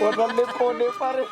Warna lepone pare.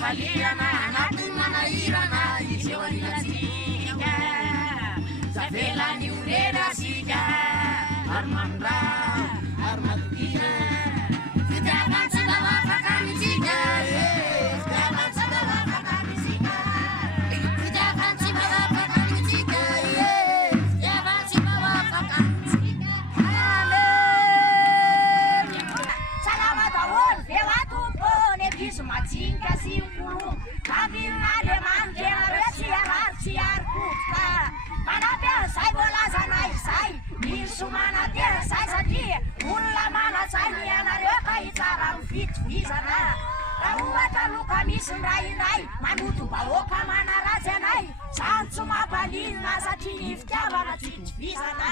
Valiana, Natumana Irana, Isewanilasiga, Zavela Niurera Siga, Armandra, Armadina, Fidavan Sadava Fakamisiga, Fidavan Sadava Fakamisiga, Fidavan Sadava Fakamisiga, Fidavan Sadava Fakamisiga, Salamat awon, Velatumpo, Nevismatinga, Simpulu, Kavirna de Mantena, Siar Kutka, Manapia, Sai Bola Zanai, Sai, Milsumana, Sai Sadi, Ulla Mana, Sai, Niana, Reka, Itaram, Fit, Vizana, Rauata, Luka, Misrai, Manutu, Baoka, Mana, Razenai, Sansuma, Palina, Satif, Kavana, Vizana,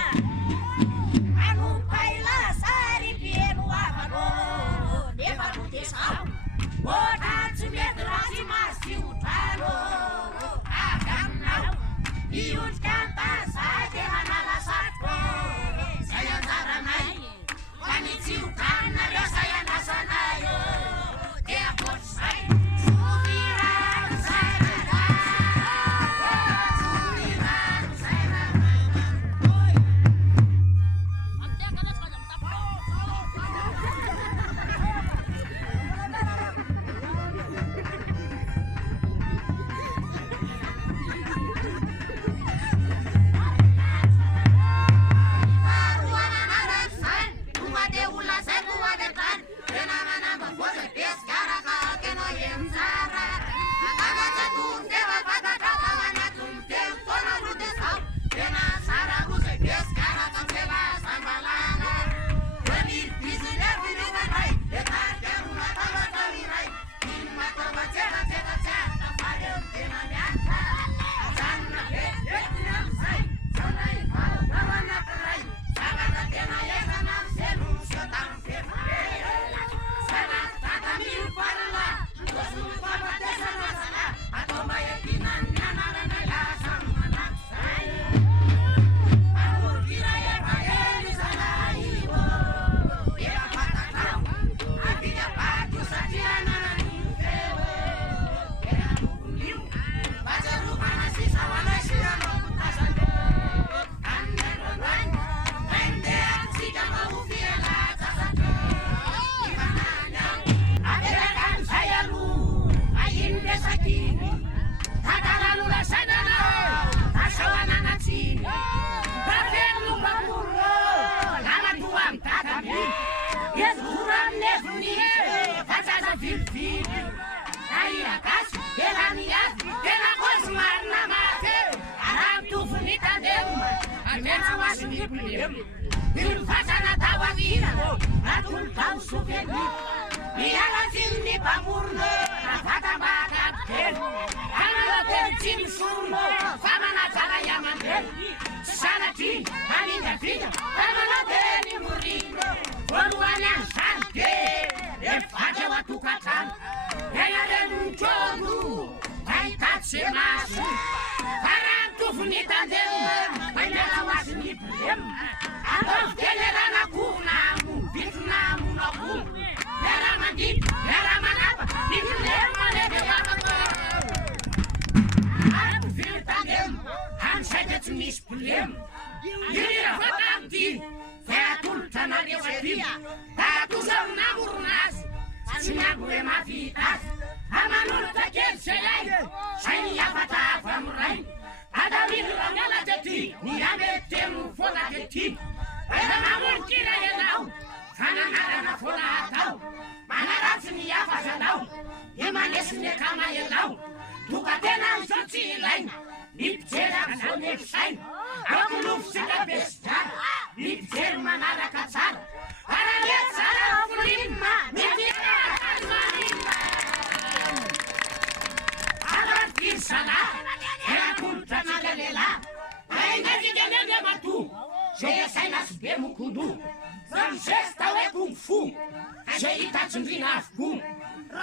Manu, Kaila, Sari, Pienu, Avano, Never put this out. What had to get the Razimas, you Tano, you can't pass, I can Sato, Sayazaranai, when it's you, Tana, Sayana, airport side,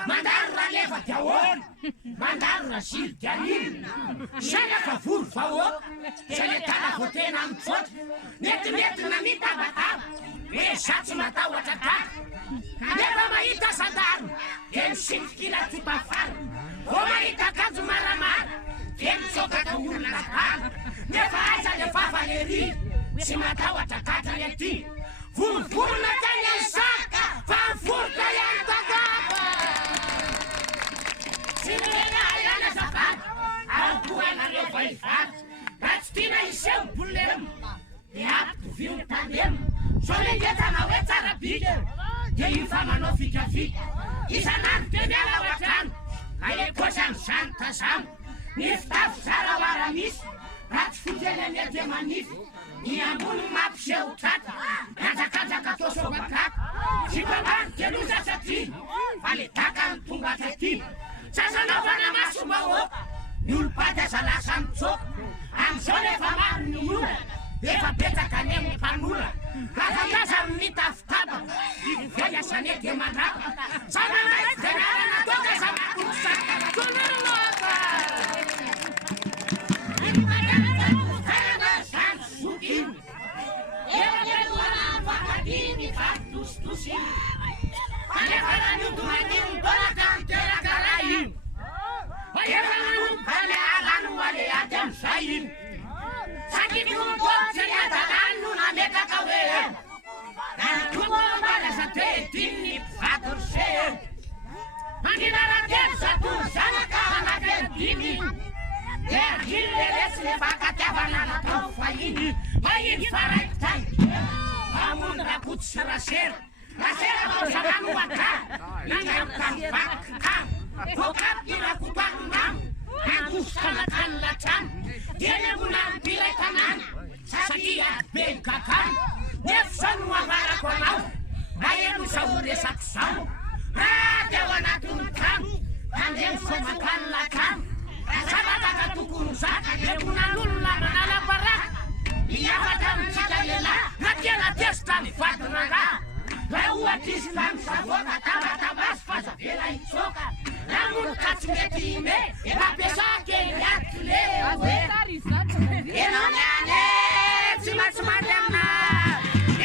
Mandarra leva-te aonde? Mandarra sirte ali. Chega pra por favor. Chega na roteira, não foda. Neto na minha batata. Deixa-te matar o atacado. Leva-me aí, tá sadado. Quem se que lá te bafar. vo mahita akanjo maramara temisoka ka olona bala nefa aza le favaleri tsy matahotra katrany aty volovolona tany any saka fa mivoroka ihany takapa tsy milena ihany azafady aokoanareo vahivady raha tsy tiana iseho bolemo de ampitoviony tandemo so lengetana hoe tsara bika de io fa manao fikafika isanandro de miala ao atrano alekosany zany tazamo ny fitafy zara oara misy raha tsy foteny ania de manify ny ambony mampiseho trata nanjakajaka atao sobakaka tsy pamany de loza saty fa le taka ny tonga atraty sasanaovana masomba oka ny olo-paty aza lasa mitsoka am'izao nefa maro ny ola efa betsaka any amin'ny mpanola afakaza amin'ny tafitapaka ivovely asane de mandrapaka sanamaizy de narana toka za makorosaka tonaroloaka zany sokiny evaneloana fakadiny fatositosiny anefa nanondomaniny bolaka miteraka raha iny efa nanomboka le alano ale ady am'izay iny sakitongotse ny adalano namekaka hoe tongombala za te dinny mpivato rse andinarately zatory zanaka anatery dimy de argily lelesy le fakatiavana natao fahiny mahiny faraikitay mamony rakotsy sy rasera rasera vao zanano aka nanamkamivakika vokapirakotwanonamo antosokanakany latrano dianyambona mpiray tanàna satria ben kakany nefa zao no avarako anao maeno zao resako zao raha teo anatiny trano andemy somakany lakano zavataka tokony zaka emonan'olona manalabaraka iafatra amitsika lehilahy na tena tesitra mivadina raha raha ohatra izy tamisavoaka tabatabasy fa zavela itsoka namonoka tsy mety ime nampiasakeny aty le enao niane tsy matsomady amina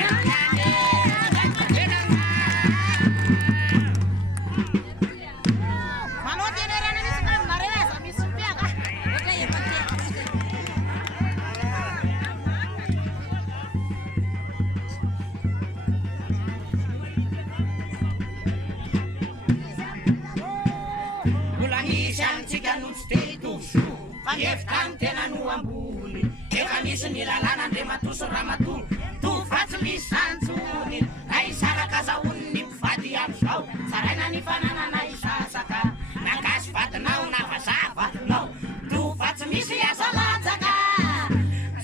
enao niane manao tenerana misy namareza misy mpiaka otra efatea tsika notsy teitoso fa evitany tena no ambony efa misy ny lalàna andre matoso raha matono tovatsy misy santsony na isaraka zahony ny mpivady am'izao saraina ny fananana isasaka nagasy vadinao na vazaha vadinao tovatsy misy asalatsaka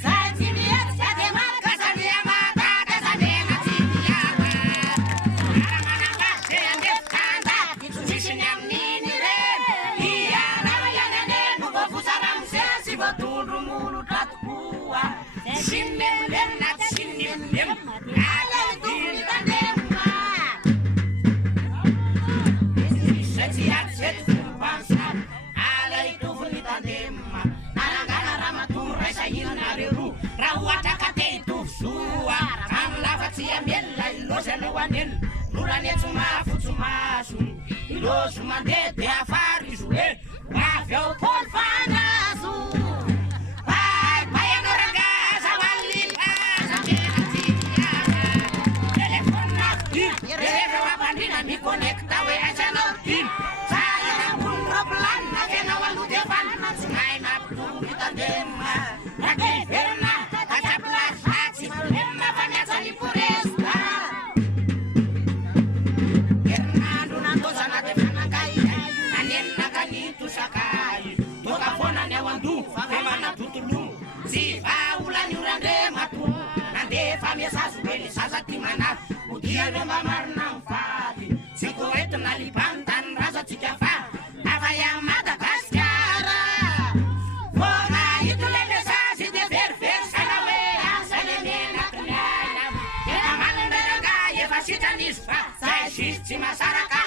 zay tsy mietsika de malaka zandea mataka zandena tsy miava aramanangazy de andefitanda misy ny amin'iny tondro molo tatokoa sinemlemna sinemlem ala tony tandemma sety atsety fompansa ala itovony tandemma nalangana raha matono raisa inanareo ro raha oatraka te itovy soa amy lafatsy amelona iloza leo anelo lolanetso mafotso maso ilozo mandeha de afary izy hoe avy ao pôly fanazo mikonekta hoe aisanao dimy sainambony roplana tenao aloha de vanana tsy maina ampitomy tandemma rakeverina atraplasatsy lemna faniatsany poresta herinandro nandozana de fanakay anenina kanitosakay toka vonany ao andovo fa manatotolomo tsy vaolany orandre matono nandefa miasazo ele zaza ty manavy odiandre mba marina mivady tsiko entina libany tany razatsika fa afa ya Madagasikara vona ito lele zazy de verivery sana hoe asa le menakiny aina ena manandraranga efa sitranizy fa zay sisy tsy masaraka